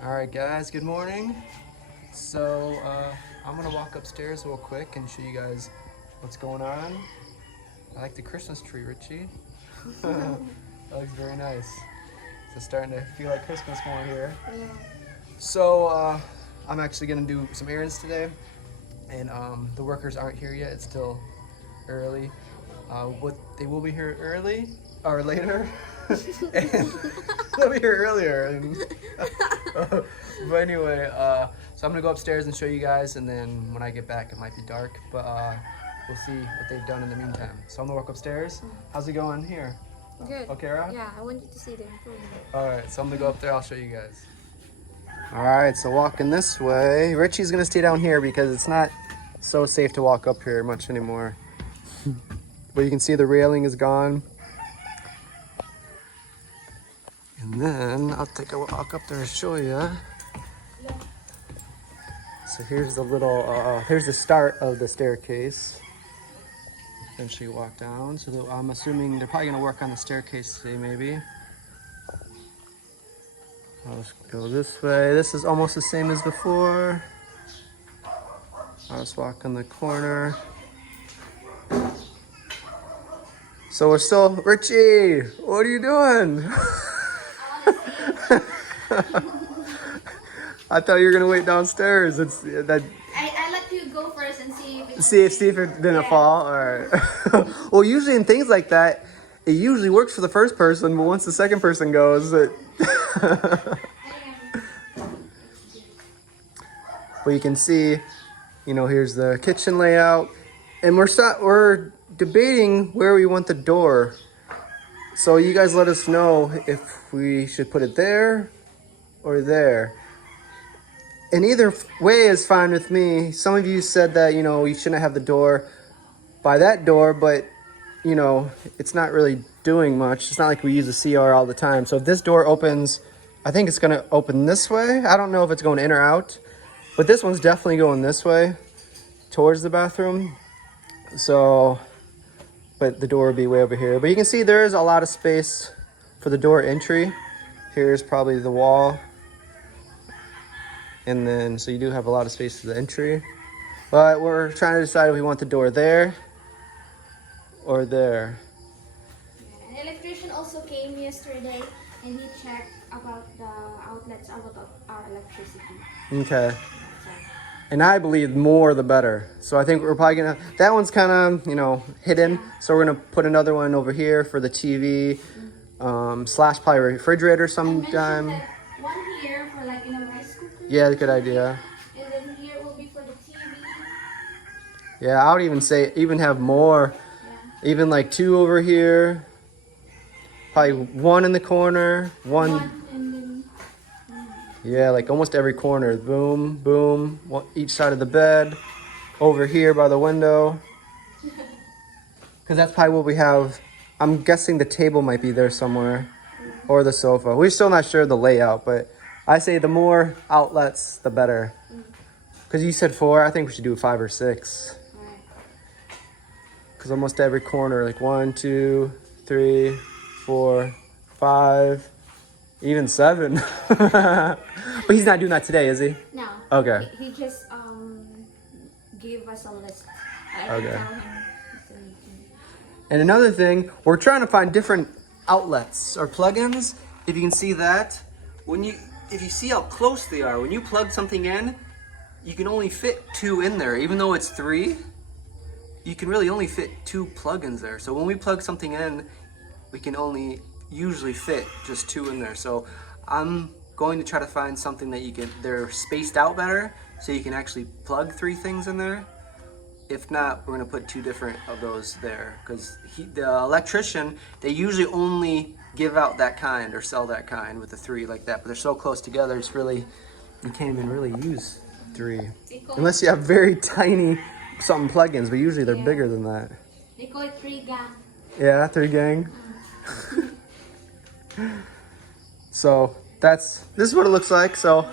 Alright guys, good morning. So I'm gonna walk upstairs real quick and show you guys what's going on. I like the Christmas tree, Richie. That looks very nice. It's starting to feel like Christmas more here. Yeah. So I'm actually gonna do some errands today, and the workers aren't here yet. It's still early. They will be here early or later. And they'll be here earlier. And, but anyway, so I'm gonna go upstairs and show you guys, and then when I get back, it might be dark. But we'll see what they've done in the meantime. So I'm gonna walk upstairs. How's it going here? Good. Okay, Rob? Yeah, I want you to see the improvement. Alright, so I'm gonna go up there, I'll show you guys. Alright, so walking this way. Richie's gonna stay down here because it's not so safe to walk up here much anymore. But you can see the railing is gone. And then I'll take a walk up there and show you. So here's the little, here's the start of the staircase. Then she walk down. So I'm assuming they're probably gonna work on the staircase today, maybe. Let's go this way. This is almost the same as before. I'll just walk in the corner. So we're still, Richie, what are you doing? I thought you were gonna wait downstairs. It's that. I let you go first and see if See if it didn't fall. All right. Well, usually in things like that, it usually works for the first person, but once the second person goes, it. Well, you can see, here's the kitchen layout, and we're debating where we want the door. So you guys let us know if we should put it there or there. And either way is fine with me. Some of you said that, you shouldn't have the door by that door, but, it's not really doing much. It's not like we use the CR all the time. So if this door opens, I think it's going to open this way. I don't know if it's going in or out, but this one's definitely going this way towards the bathroom. So, but the door will be way over here. But you can see there is a lot of space for the door entry. Here's probably the wall. And then, so you do have a lot of space for the entry. But we're trying to decide if we want the door there or there. An electrician also came yesterday and he checked about the outlets of our electricity. Okay. And I believe more the better. So I think we're probably gonna, that one's kind of, hidden. Yeah. So we're gonna put another one over here for the TV, slash probably refrigerator sometime. One here for like in a rice cooker. Yeah, good idea. And then here will be for the TV. Yeah, I would even have more. Yeah. Even like two over here. Probably one in the corner, one and then, yeah, like almost every corner. Boom, boom, each side of the bed. Over here by the window. Because that's probably what we have. I'm guessing the table might be there somewhere. Or the sofa. We're still not sure of the layout, but I say the more outlets, the better. Because you said 4, I think we should do 5 or 6. Alright. Because almost every corner, like 1, 2, 3, 4, 5, even 7. But he's not doing that today, is he? No. Okay. He just gave us a list. I Okay. tell him. And another thing, we're trying to find different outlets or plugins. If you can see that, if you see how close they are, when you plug something in, you can only fit 2 in there. Even though it's 3, you can really only fit 2 plugins there. So when we plug something in, we can only usually fit just 2 in there. So I'm going to try to find something that they're spaced out better, so you can actually plug 3 things in there. If not, we're gonna put 2 different of those there, because the electrician, they usually only give out that kind or sell that kind with the 3 like that, but they're so close together, it's really, you can't even really use 3. Unless you have very tiny something plugins, but usually they're bigger than that. They call it 3 gang. Yeah, 3 gang. So this is what it looks like. So,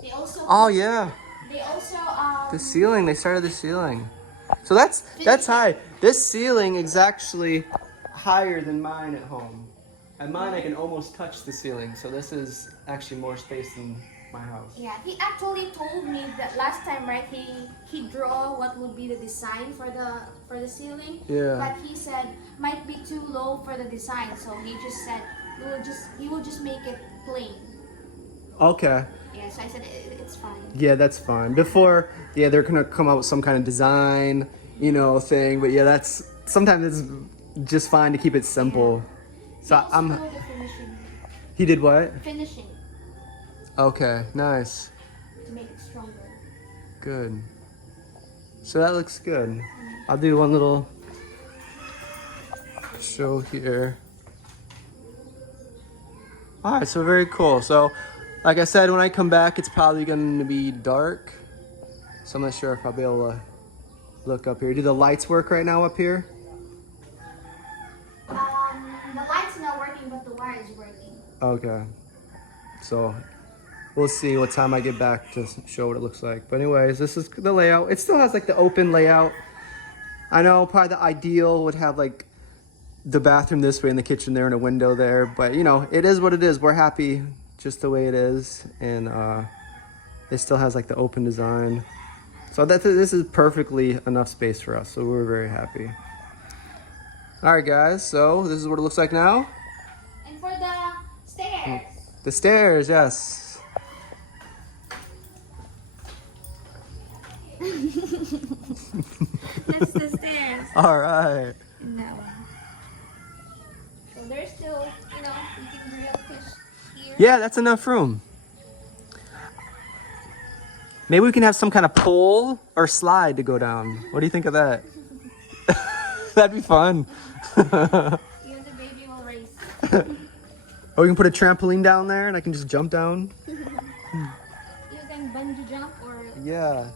They also oh yeah. They also The ceiling, they started the ceiling. So that's high. This ceiling is actually higher than mine at home. At mine, I can almost touch the ceiling, so this is actually more space than my house. Yeah, he actually told me that last time, right? He draw what would be the design for the ceiling. Yeah. But he said might be too low for the design, so he just said he will just make it plain. Okay. Yeah, so I said it's fine. Yeah, that's fine. Before, yeah, they're gonna come out with some kind of design, you know, thing. But yeah, that's sometimes it's just fine to keep it simple. So He also did the finishing. He did what? Finishing Okay, nice, to make it stronger. good. So that looks good. I'll do one little show here. All right, so very cool. So, like I said, when I come back, it's probably going to be dark. So I'm not sure if I'll be able to look up here. Do the lights work right now up here? The light's not working, but the wire is working. Okay. So we'll see what time I get back to show what it looks like. But anyways, this is the layout. It still has like the open layout. I know probably the ideal would have like the bathroom this way and the kitchen there and a window there. But you know, it is what it is. We're happy just the way it is. And it still has like the open design. So this is perfectly enough space for us. So we're very happy. All right, guys. So this is what it looks like now. And for the stairs. The stairs, yes. That's the stairs. All right. And that one. So there's still, you know, you can grill fish here. Yeah, that's enough room. Maybe we can have some kind of pole or slide to go down. What do you think of that? That'd be fun. You and the baby will race. Or we can put a trampoline down there and I can just jump down. You can bungee jump or... Yeah.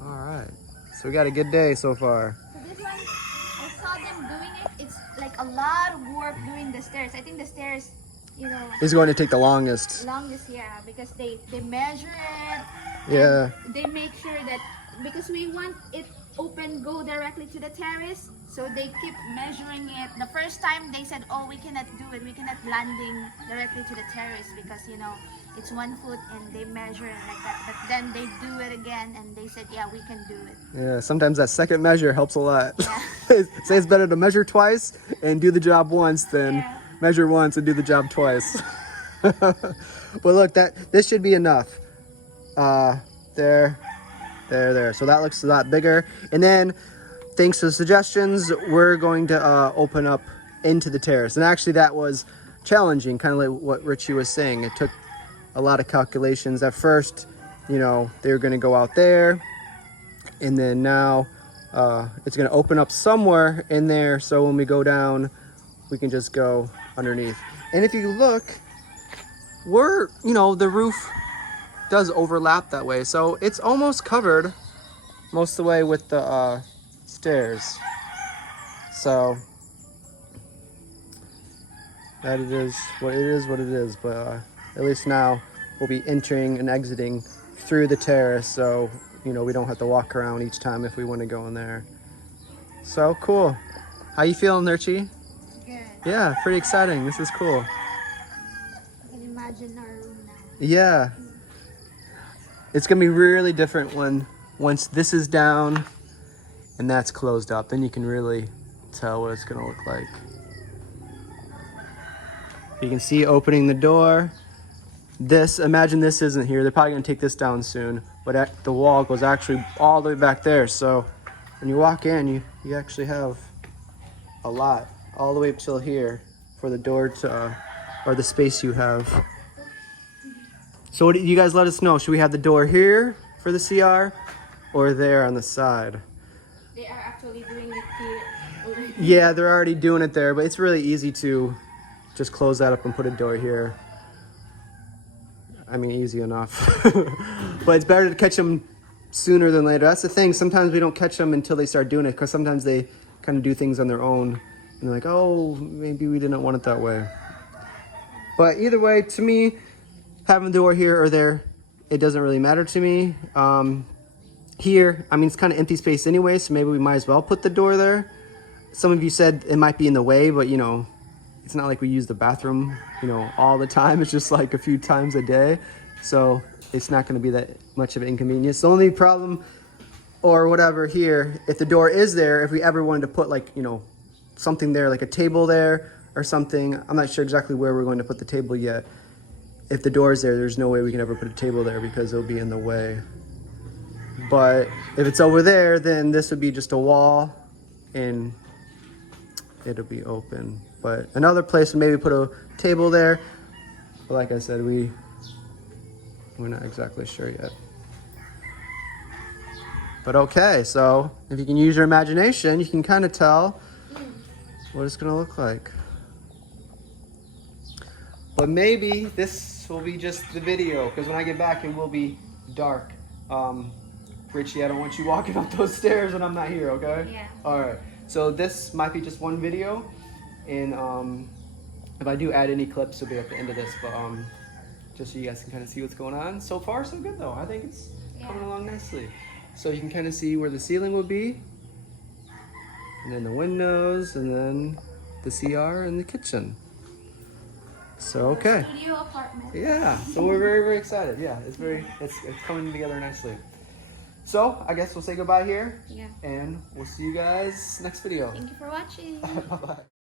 All right. So we got a good day so far. So this one, I saw them doing it. It's like a lot of work doing the stairs. I think the stairs, you know... It's going to take the longest. Longest, yeah, because they measure it. Yeah. They make sure that, because we want it open, go directly to the terrace, so they keep measuring it. The first time they said, oh, we cannot do it, we cannot landing directly to the terrace because, you know, it's 1 foot and they measure it like that. But then they do it again and they said, yeah, we can do it. Yeah, sometimes that second measure helps a lot. Yeah. Say it's better to measure twice and do the job once than Yeah. measure once and do the job twice. But look, this should be enough. There. So that looks a lot bigger. And then, thanks to the suggestions, we're going to open up into the terrace. And actually that was challenging, kind of like what Richie was saying. It took a lot of calculations. At first, you know, they were going to go out there. And then now it's going to open up somewhere in there. So when we go down, we can just go underneath. And if you look, you know, the roof does overlap that way, so it's almost covered most of the way with the stairs. So that it is what it is. But at least now we'll be entering and exiting through the terrace, so you know we don't have to walk around each time if we want to go in there. So cool. How you feeling there, Chi? Good. Yeah, pretty exciting. This is cool. I can imagine our room now. Yeah. It's gonna be really different once this is down and that's closed up. Then you can really tell what it's gonna look like. You can see opening the door. Imagine this isn't here. They're probably gonna take this down soon, but the wall goes actually all the way back there. So when you walk in, you actually have a lot all the way up till here for the door to, or the space you have. So what do you guys let us know? Should we have the door here for the CR or there on the side? They are actually doing it here already. Yeah, they're already doing it there, but it's really easy to just close that up and put a door here. I mean, easy enough. But it's better to catch them sooner than later. That's the thing. Sometimes we don't catch them until they start doing it because sometimes they kind of do things on their own. And they're like, oh, maybe we didn't want it that way. But either way, to me, having the door here or there, it doesn't really matter to me. Here, I mean, it's kind of empty space anyway, so maybe we might as well put the door there. some of you said it might be in the way, but you know, it's not like we use the bathroom, you know, all the time. It's just like a few times a day. So it's not going to be that much of an inconvenience. The only problem or whatever here, if the door is there, if we ever wanted to put like, you know, something there, like a table there or something, I'm not sure exactly where we're going to put the table yet. If the door is there, there's no way we can ever put a table there because it'll be in the way. But if it's over there, then this would be just a wall and it'll be open. But another place would maybe put a table there. But like I said, we're not exactly sure yet. But okay, so if you can use your imagination, you can kind of tell what it's gonna look like. But maybe this will be just the video, because when I get back, it will be dark. Richie, I don't want you walking up those stairs when I'm not here, okay? Yeah. All right, so this might be just one video, and if I do add any clips, it'll be at the end of this, but just so you guys can kind of see what's going on. So far, so good though. I think it's coming along nicely. So you can kind of see where the ceiling will be, and then the windows, and then the CR and the kitchen. So okay. Studio apartment. Yeah. So we're very, very excited. Yeah, it's coming together nicely. So I guess we'll say goodbye here. Yeah. And we'll see you guys next video. Thank you for watching. Bye bye.